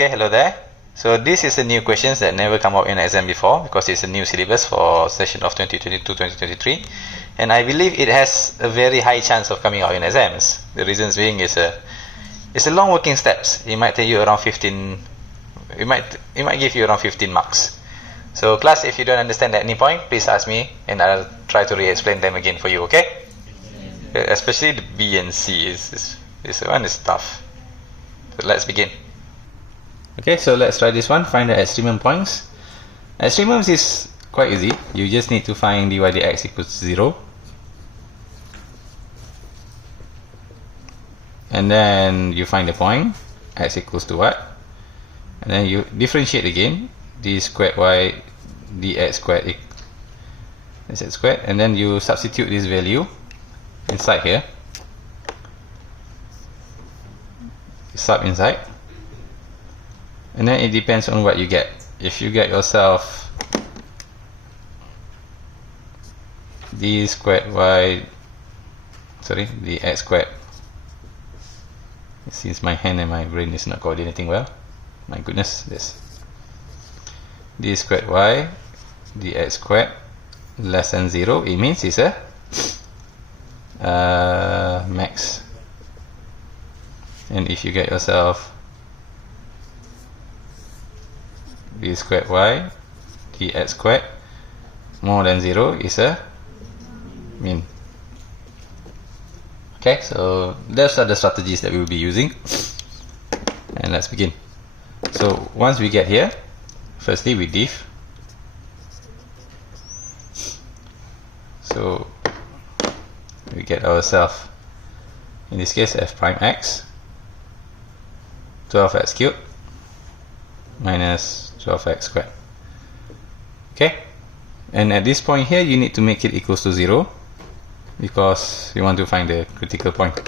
Okay, hello there. So this is a new questions that never come out in an exam before because it's a new syllabus for session of 2022-2023, and I believe it has a very high chance of coming out in exams. The reasons being is it's a long working steps. It might take you around 15. It might give you around 15 marks. So class, if you don't understand at any point, please ask me and I'll try to re-explain them again for you. Okay? Especially the B and C is one is tough. So let's begin. Okay, so let's try this one. Find the extremum points. Extremums is quite easy. You just need to find dy dx equals 0. And then you find the point, x equals to what? And then you differentiate again, d squared y dx squared z squared, and then you substitute this value inside here. Sub inside. And then it depends on what you get. If you get yourself d squared y, dx squared. Since my hand and my brain is not coordinating well, my goodness, this d squared y dx squared less than 0, it means it's a max. And if you get yourself d squared y dx squared more than 0 is a min. Okay, so those are the strategies that we will be using, and let's begin. So once we get here, firstly we diff. So we get ourselves, in this case, f prime x 12x cubed minus 12x squared. Okay, and at this point here you need to make it equals to 0 because you want to find the critical point.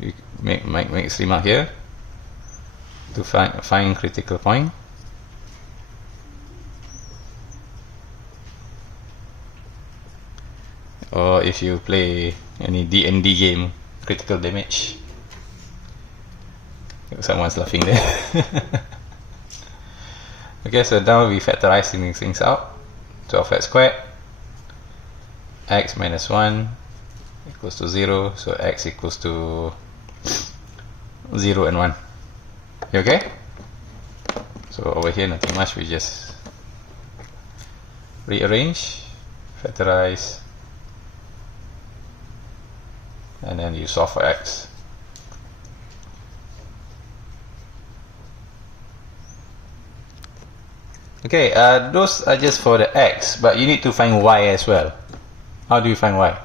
You make remark here to find critical point. Or if you play any D&D game, critical damage. Someone's laughing there. Okay, so now we factorize these things out. 12x squared, x minus 1 equals to 0, so x equals to 0 and 1. You okay? So over here nothing much, we just rearrange, factorize, and then you solve for x. Okay, those are just for the x, but you need to find y as well. How do you find y?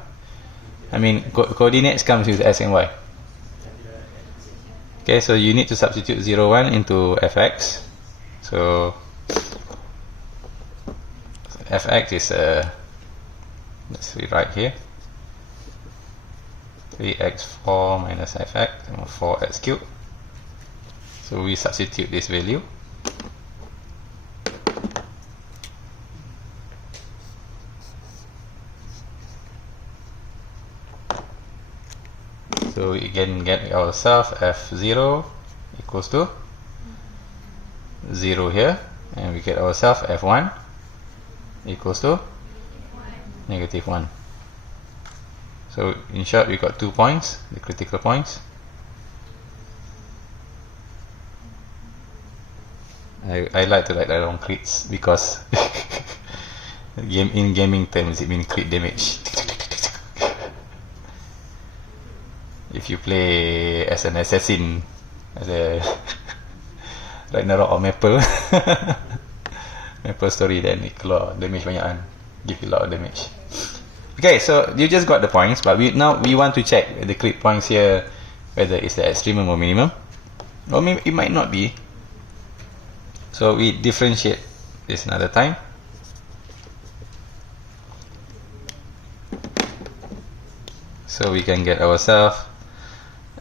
I mean, coordinates comes with s and y. Okay, so you need to substitute 0, 1 into fx. So fx is let's rewrite here, 3x4 minus fx, 4x cubed. So we substitute this value. So we can get ourselves f0 equals to 0 here, and we get ourselves f1 equals to negative 1. So in short, we got 2 points, the critical points. I like to write that on crits because in gaming terms it means crit damage. If you play as an assassin, as a Ragnarok or Maple Maple story, then it keluar damage banyakan, give you a lot of damage. Okay, so you just got the points, but now we want to check the crit points here, whether it's the extremum or minimum, or maybe it might not be. So we differentiate this another time. So we can get ourselves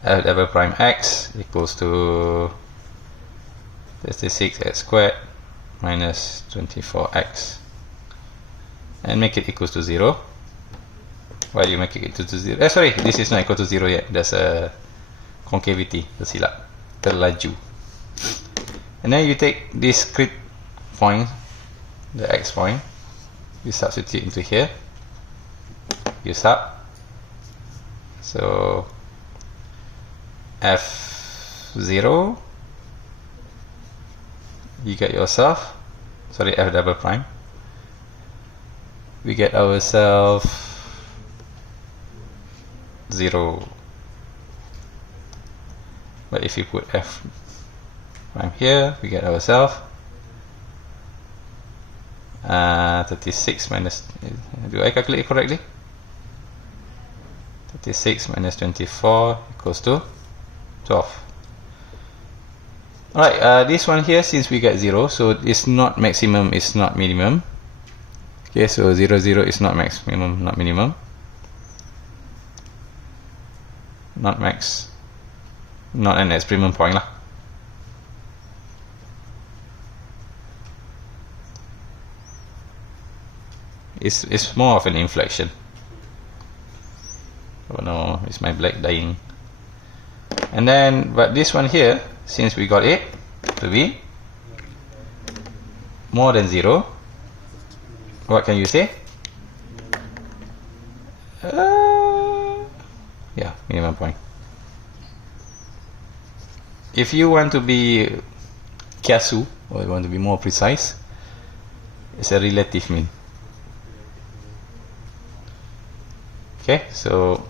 f double prime x equals to 36x squared minus 24x, and make it equals to 0. Why do you make it equal to 0? Sorry, this is not equal to 0 yet. There's a concavity, tersilap. terlaju. And then you take this crit point, the x point, you substitute into here, you sub, so f0, you get yourself, sorry, f double prime, we get ourselves 0. But if you put f prime here, we get ourselves 36 minus, do I calculate it correctly? 36 minus 24 equals to 12. Alright, this one here, since we get 0, so it's not maximum, it's not minimum. Okay, so 0, 0 is not maximum, not minimum. Not max, not an extremum point lah. It's more of an inflection. Oh no, it's my black dying. And then, but this one here, since we got it to be more than 0, what can you say? Yeah, minimum point. If you want to be kiasu, or you want to be more precise, it's a relative mean. Okay, so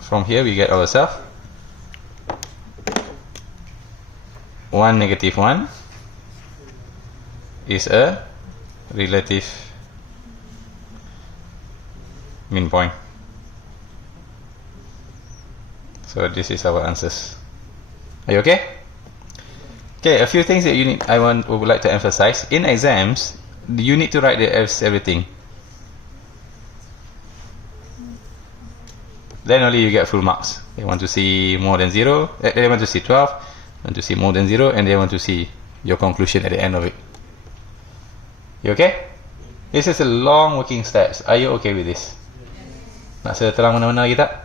from here we get ourselves 1, negative 1 is a relative mean point. So this is our answers. Are you okay? Okay, a few things that would like to emphasize. In exams, you need to write everything. Then only you get full marks. They want to see more than 0, they want to see 12, want to see more than 0, and they want to see your conclusion at the end of it. You okay? This is a long working steps. Are you okay with this? Nak saya terang mana-mana lagi tak?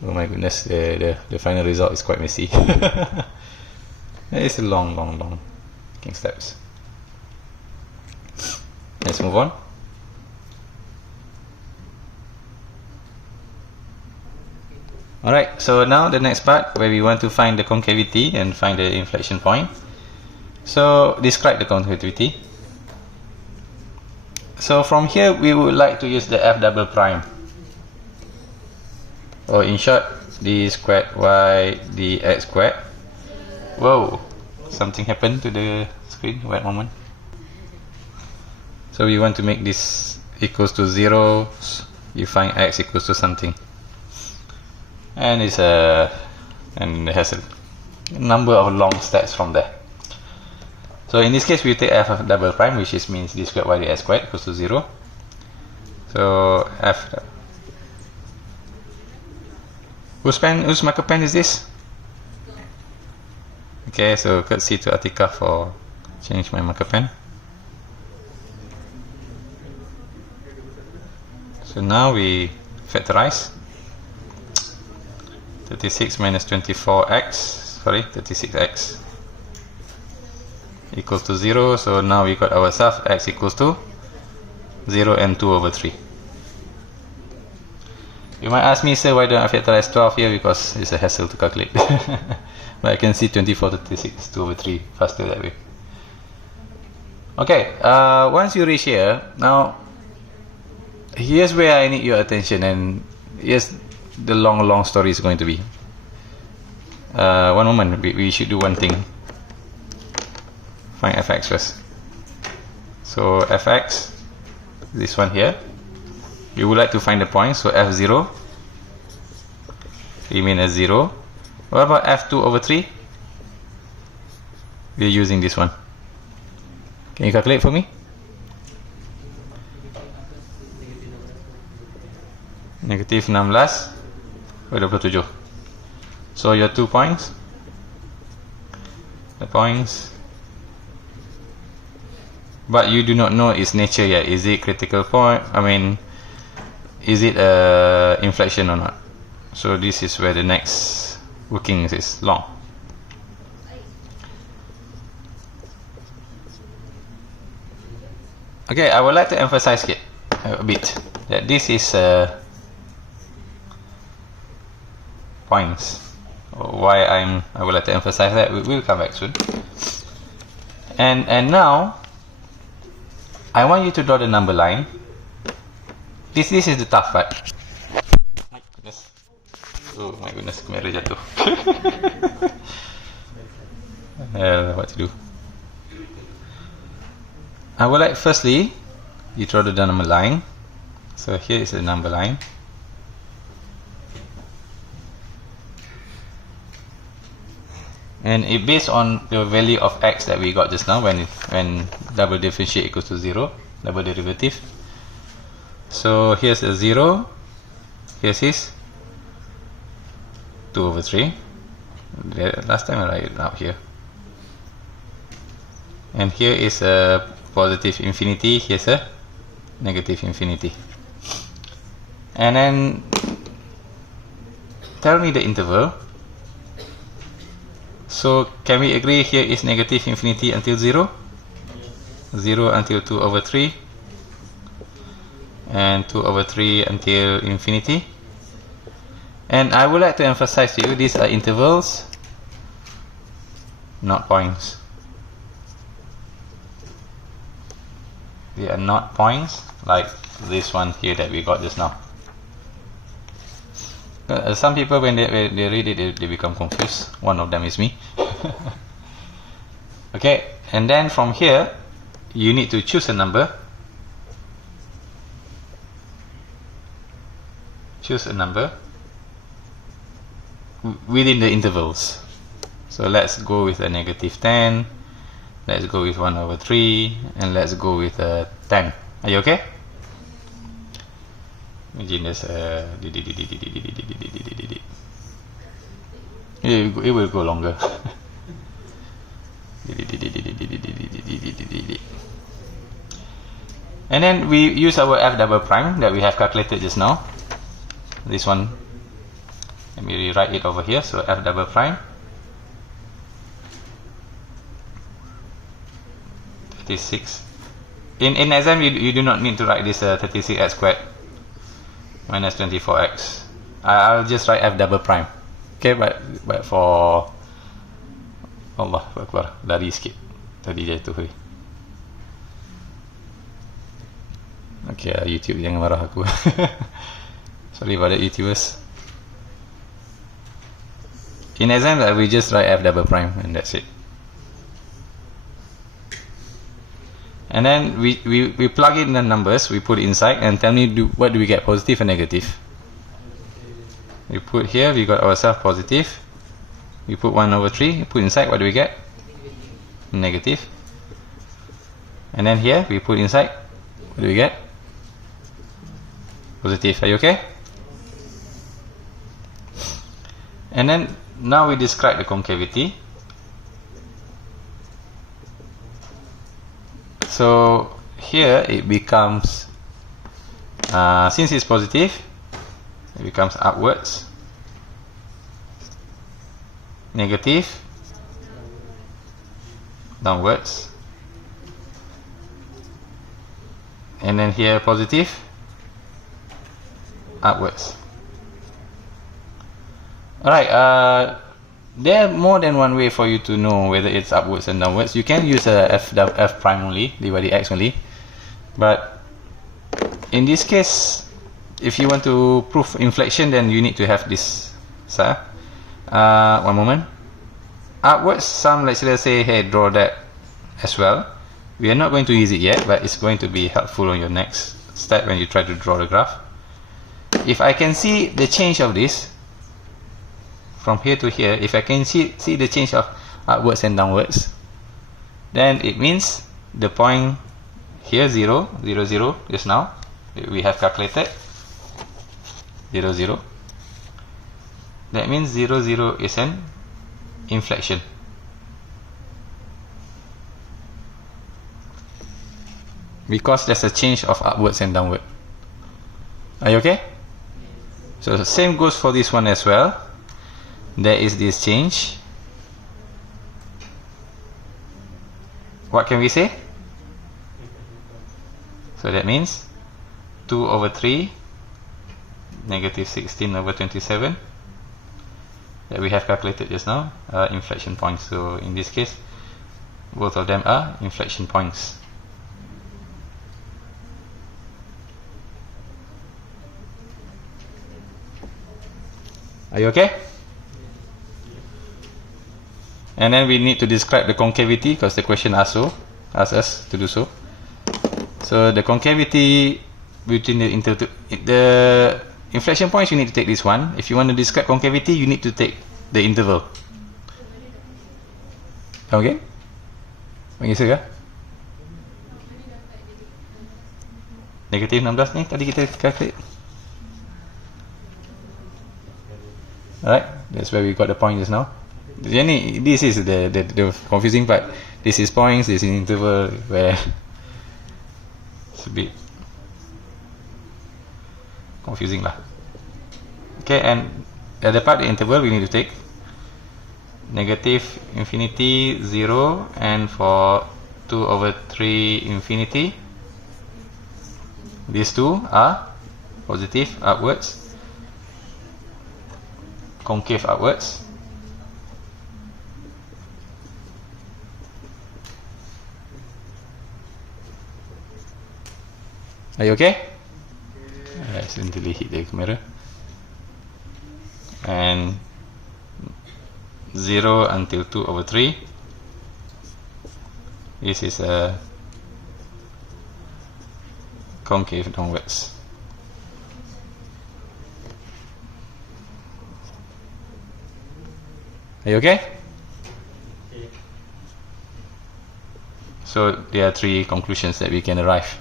Oh my goodness, the final result is quite messy. It's a long working steps. Let's move on. Alright, so now the next part where we want to find the concavity and find the inflection point. So describe the concavity. So from here we would like to use the f double prime, or in short d squared y dx squared. Whoa, something happened to the screen. Wait a moment. So we want to make this equals to 0, you find x equals to something. And it has a number of long steps from there. So in this case we take f of double prime, which means d squared y dx squared equals to 0. So f, whose marker pen is this? Okay, so courtesy to Atika for change my marker pen. So now we factorize. 36 minus 24x, sorry, 36x equals to 0. So now we got ourselves x equals to 0 and 2 over 3. You might ask me, sir, why don't I factorize 12 here? Because it's a hassle to calculate. But I can see 24, 36, 2 over 3 faster that way. Okay, once you reach here, now here's where I need your attention, and here's the long story is going to be. One moment, we should do one thing. Find fx first. So fx, this one here, you would like to find the point, so f0 remain as 0. What about f2 over 3? We're using this one. Can you calculate for me? Negative 16 27. So your 2 points, the points, but you do not know its nature yet. Is it critical point? I mean, is it inflection or not? So this is where the next workings is long. Okay, I would like to emphasize here a bit that this is points. Why I would like to emphasize that, we'll come back soon. And now I want you to draw the number line. This is the tough part. My goodness. Oh my goodness, kamera jatuh. What to do? I would like firstly you draw the number line. So here is the number line. And it based on the value of x that we got just now when double differentiate equals to 0, double derivative. So here's a 0, here's his 2 over 3. Last time I write it out here. And here is a positive infinity, here's a negative infinity. And then tell me the interval. So can we agree here is negative infinity until 0? 0 until 2 over 3 and 2 over 3 until infinity. And I would like to emphasize to you, these are intervals, not points. They are not points like this one here that we got just now. Some people when they read it, they become confused. One of them is me. Okay, and then from here you need to choose a number. Choose a number within the intervals. So let's go with a negative 10, let's go with 1 over 3, and let's go with a 10. Are you okay? Imagine there's a it will go longer. And then we use our f double prime that we have calculated just now. This one, let me rewrite it over here. So f double prime 36. In exam you do not need to write this 36x squared minus 24x. I'll just write f double prime. Okay, but for Allah Akbar, lari sikit tadi jatuh. Okay, YouTube jangan marah aku. Sorry about that, YouTubers. In exam we just write f double prime and that's it. And then we plug in the numbers, we put it inside, and tell me what do we get, positive and negative. We put here, we got ourselves positive. We put 1 over 3, put inside, what do we get? Negative. And then here we put inside, what do we get? Positive. Are you okay? And then now we describe the concavity. So here it becomes, since it's positive, it becomes upwards, negative, downwards, and then here positive, upwards. Alright, there are more than one way for you to know whether it's upwards and downwards. You can use a f prime only, divided x only, but in this case, if you want to prove inflection, then you need to have this. One moment. Upwards, some lecturers say, hey, draw that as well. We are not going to use it yet, but it's going to be helpful on your next step when you try to draw the graph. If I can see the change of this from here to here, if I can see the change of upwards and downwards, then it means the point here 0, 0, 0 just now we have calculated 0, 0. That means 0, 0 is an inflection. Because there's a change of upwards and downward. Are you okay? So the same goes for this one as well. there is this change. What can we say? So that means 2 over 3 negative 16 over 27 that we have calculated just now are inflection points. So in this case, both of them are inflection points. Are you okay? And then we need to describe the concavity because the question asks us to do so. So the concavity between the inflection points, you need to take this one. If you want to describe concavity, you need to take the interval. Okay? Bagi saya kah? Negatif 16 ni tadi kita calculate. Alright, that's where we got the point just now. This is the confusing part. This is points, this is interval where it's a bit confusing lah. Okay, and at the part the interval we need to take negative infinity 0 and for 2 over 3 infinity. These two are positive upwards, concave upwards. Are you okay? I accidentally hit the camera. And 0 until 2 over 3. This is a concave downwards. Are you okay? So there are 3 conclusions that we can arrive.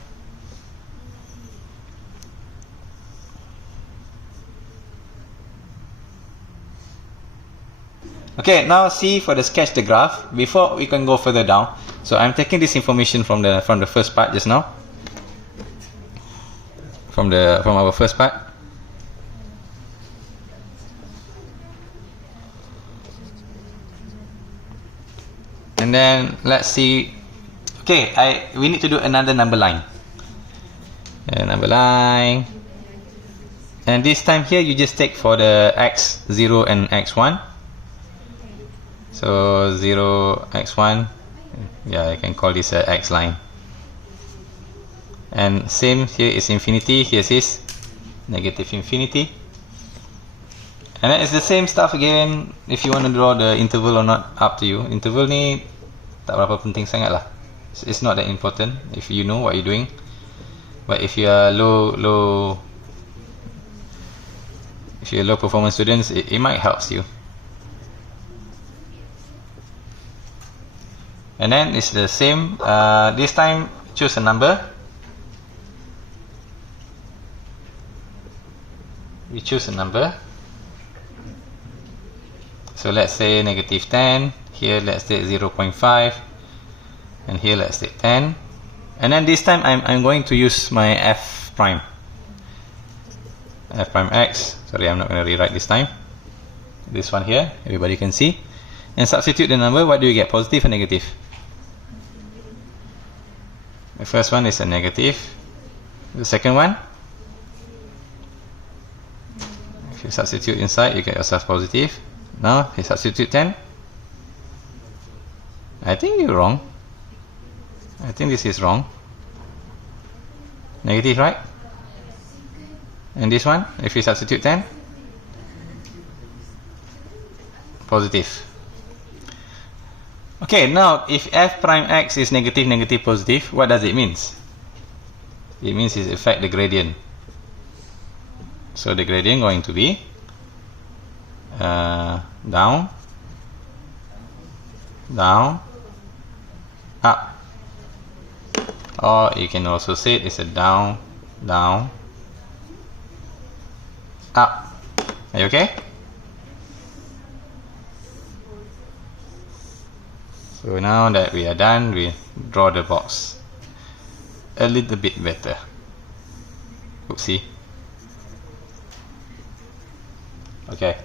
Okay, now see for the sketch the graph before we can go further down. So I'm taking this information from the first part just now. From our first part. And then let's see. Okay, we need to do another number line. Number line. And this time here you just take for the x0 and x1. So 0, x1, yeah, I can call this a x line. And same here is infinity, here is negative infinity. And then it's the same stuff again. If you want to draw the interval or not, up to you. Interval ni tak berapa penting sangat lah. It's not that important if you know what you're doing. But if you are low performance students, it might help you. And then it's the same. This time choose a number. We choose a number. So let's say negative 10. Here let's take 0.5. And here let's take 10. And then this time I'm going to use my f prime. F prime x. Sorry, I'm not going to rewrite this time. This one here, everybody can see. And substitute the number. What do you get? Positive or negative? The first one is a negative. The second one, if you substitute inside, you get yourself positive. Now, if you substitute 10, I think you're wrong. I think this is wrong. Negative, right? And this one, if you substitute 10, positive. Okay, now if f prime x is negative, negative, positive, what does it mean? It means it affects the gradient. So the gradient going to be down, down, up. Or you can also say it's a down, down, up. Are you okay? So now that we are done, we draw the box a little bit better. Oopsie. Okay.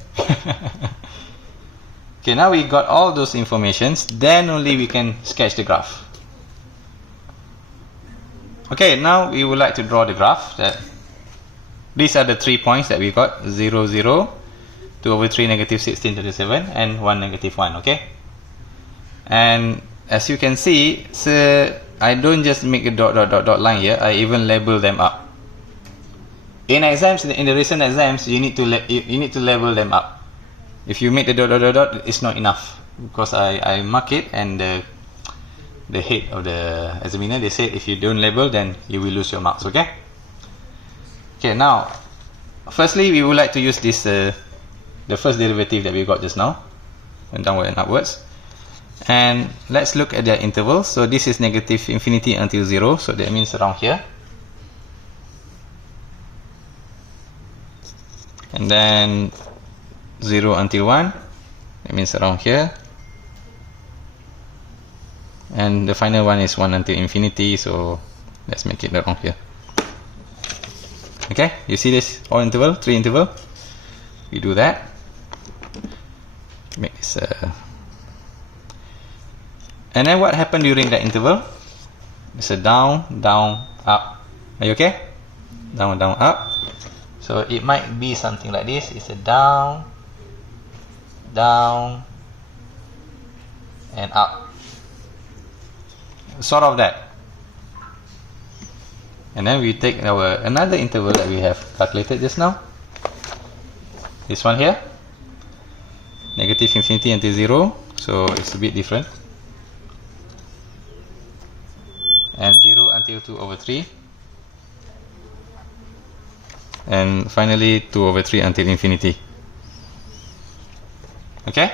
Okay, now we got all those informations, then only we can sketch the graph. Okay, now we would like to draw the graph. That these are the 3 points that we got: 0, 0, 2 over 3, negative 16 to the 7, and 1, negative 1. Okay, and as you can see, so I don't just make a dot line here, I even label them up. In exams, in the recent exams, you need to label them up. If you make the dot, it's not enough, because I mark it, and the head of the examiner, they said if you don't label, then you will lose your marks. Okay. Okay. Now, firstly, we would like to use this the first derivative that we got just now, and downward and upwards. And let's look at the intervals. So this is negative infinity until 0, so that means around here. And then 0 until 1, that means around here. And the final one is 1 until infinity, so let's make it around here. Okay, you see this all interval, 3 interval. We do that. Make this and then what happened during that interval? It's a down, down, up. Are you okay? Down, down, up. So it might be something like this. It's a down, down, and up. Sort of that. And then we take our another interval that we have calculated just now. This one here. Negative infinity until 0. So it's a bit different. And 0 until 2 over 3. And finally 2 over 3 until infinity. Okay?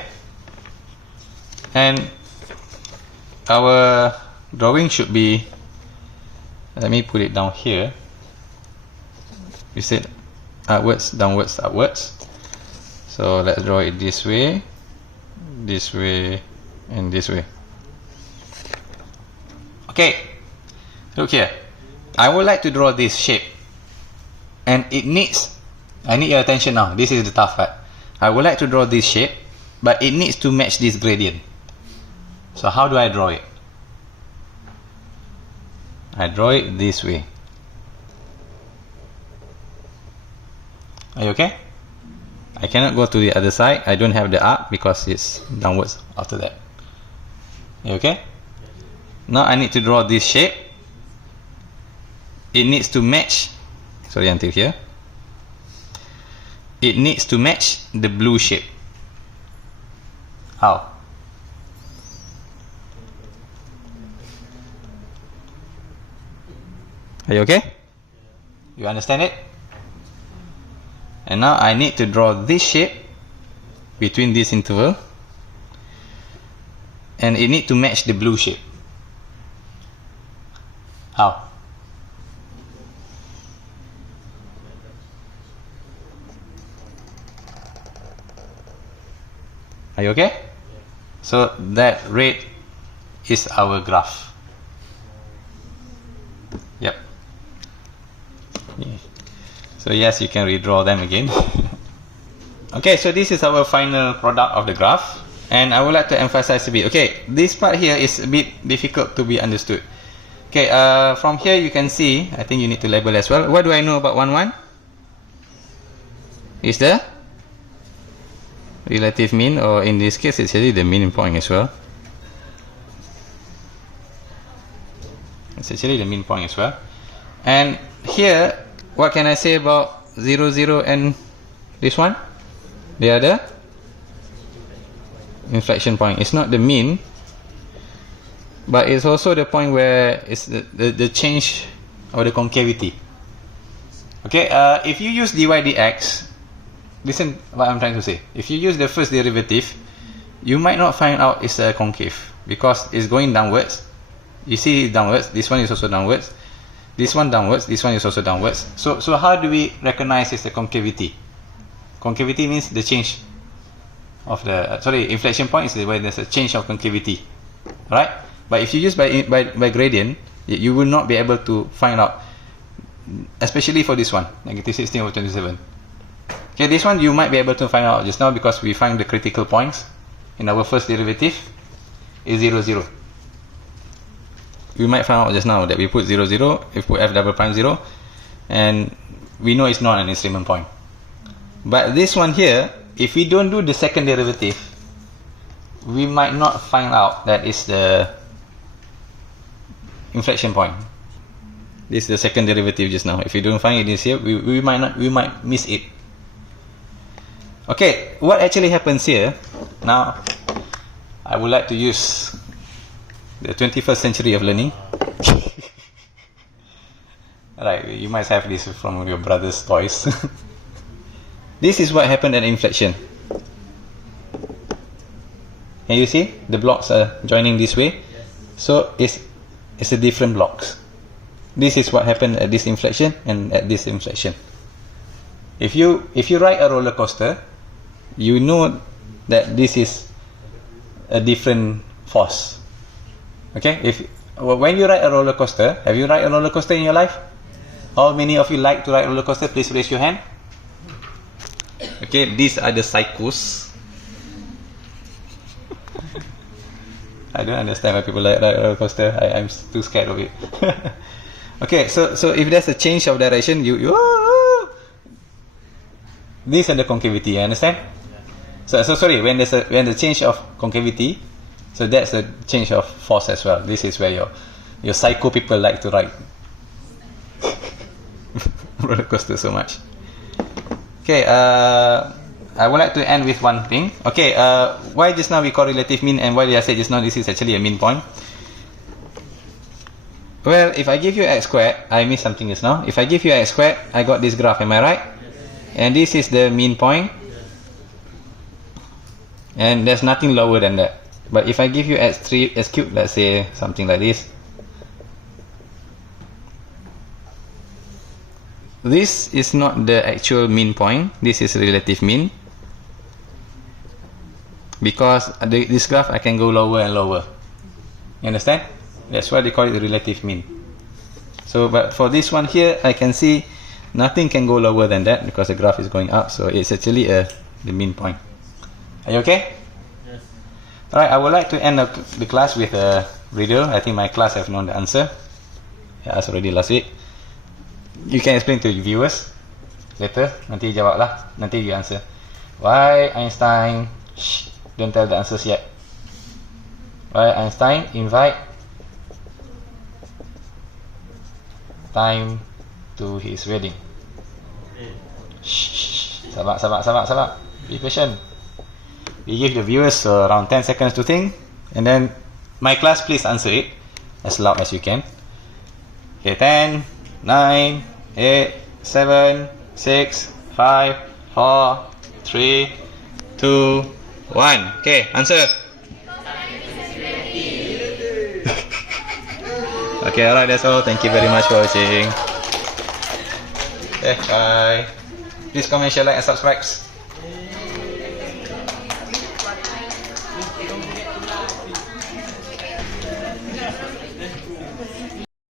And our drawing should be, let me put it down here. We said upwards, downwards, upwards. So let's draw it this way, and this way. Okay, look here. I would like to draw this shape, and I need your attention now. This is the tough part. I would like to draw this shape, but it needs to match this gradient. So how do I draw it? I draw it this way. Are you okay? I cannot go to the other side. I don't have the up because it's downwards after that. Are you okay? Now I need to draw this shape. It needs to match, sorry, until here. It needs to match the blue shape. How? Are you okay? You understand it? And now I need to draw this shape between this interval, and it needs to match the blue shape. How? Are you okay? So that red is our graph. Yep. So yes, you can redraw them again. Okay, so this is our final product of the graph, and I would like to emphasize a bit. Okay, this part here is a bit difficult to be understood. Okay, from here you can see, I think you need to label as well. What do I know about 1, 1? Is the relative mean, or in this case it's actually the mean point as well. It's actually the mean point as well. And here, what can I say about 0, 0 and this one? They are the inflection point. It's not the mean, but it's also the point where it's the change of the concavity. Okay, if you use dy dx, listen what I'm trying to say. If you use the first derivative, you might not find out it's a concave because it's going downwards. You see it downwards. This one is also downwards. This one downwards. This one is also downwards. So how do we recognize it's a concavity? Concavity means the change of the inflection point is where there's a change of concavity, right? But if you use by gradient, you will not be able to find out, especially for this one, negative 16 over 27. Okay, this one you might be able to find out just now because we find the critical points in our first derivative is 0, 0. We might find out just now that we put 0, 0, if we put f double prime 0, and we know it's not an extremum point. But this one here, if we don't do the second derivative, we might not find out that is the inflection point. This is the second derivative just now. If you don't find it this here, we might miss it. Okay, what actually happens here? Now, I would like to use the 21st century of learning. Right, you might have this from your brother's toys. This is what happened at inflection. Can you see? The blocks are joining this way. So it's a different blocks. This is what happened at this inflection and at this inflection. If you ride a roller coaster, you know that this is a different force. Okay? When you ride a roller coaster, have you ride a roller coaster in your life? How many of you like to ride a roller coaster? Please raise your hand. Okay, these are the cycles. I don't understand why people like ride a roller coaster. I'm too scared of it. Okay, so if there's a change of direction, these are the concavity. You understand? So sorry, when the change of concavity, so that's the change of force as well. This is where your psycho people like to ride roller coaster so much. Okay, I would like to end with one thing. Okay, why just now we call relative mean, and why did I say just now this is actually a mean point? Well, if I give you x squared, I missed something just now. If I give you x squared, I got this graph, am I right? Yes. And this is the mean point. Yes. And there's nothing lower than that. But if I give you x cubed, let's say something like this. This is not the actual mean point. This is relative mean. Because this graph, I can go lower and lower. You understand? That's why they call it the relative mean. So, but for this one here, I can see nothing can go lower than that because the graph is going up. So it's actually the mean point. Are you okay? Yes. Alright, I would like to end up the class with a riddle. I think my class have known the answer. I asked already last week. You can explain to your viewers later. Nanti jawab lah. Nanti you answer. Why Einstein? Shh, don't tell the answers yet. Why Einstein invite time to his wedding? Shh, sabar. Be patient. We give the viewers around 10 seconds to think, and then my class, please answer it as loud as you can. Okay, 10, 9, 8, 7, 6, 5, 4, 3, 2, 1. Okay, answer. Okay, alright, that's all. Thank you very much for watching. Okay, bye. Please comment, share, like, and subscribe.